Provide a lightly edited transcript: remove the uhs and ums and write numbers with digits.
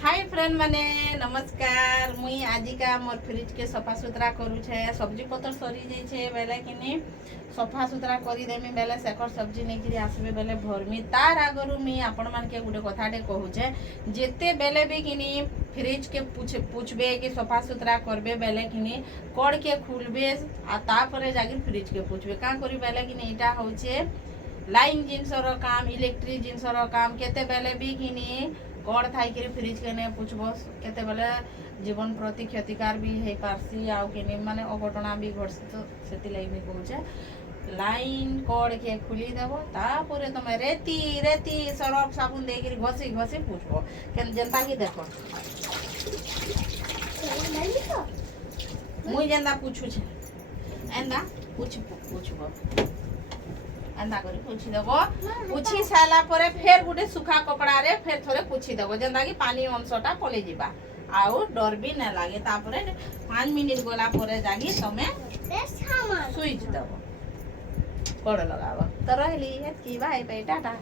Hi friend माने नमस्कार। मुई आज का मोर फ्रिज के सफा सुतरा करू छे। सब्जी पतर सरी जाई छे बेले किनी सफा सुतरा करी देमी बेले सेकर सब्जी नहीं कि आसबे बेले भरमी। तार आगरू मुई आपण मान के गुटे कथाटे कहू छे, जेते बेले भी किनी फ्रिज के पूछबे कि सफा सुतरा करबे बेले किनी कड़ के खुलबे आ तापरे जाके फ्रिज के पूछबे का करी बेले किनी इटा होचे लाइन जिनसर काम, इलेक्ट्रिक जिनसर काम। केते बेले भी किनी कड़ थाई कि फ्रिज के ने पूछबो केते बेले जीवन प्रति क्षतिकार भी है पारसी आउ के माने अघटना भी घटसी। तो सेति लागि मी कहू छे लाइन कड़ के खुली देबो तापरे तमे रेती रेती सरफ साबुन दे के घसी घसी पूछबो केन जनता की देखो मुई जेंदा पूछू छे एंदा पूछबो एंदा करी पूछी देबो। पूछी साला परे फेर गुटे सुखा कपड़ा रे फेर थोड़े पूछी देबो जेंदा कि पानी अंशटा पले जिबा आउ डर भी न लागे। तापरे 5 मिनिट गला परे जागी तमे स्विच देबो कड़ लगाबो। तो रहली की बाय पे टाटा।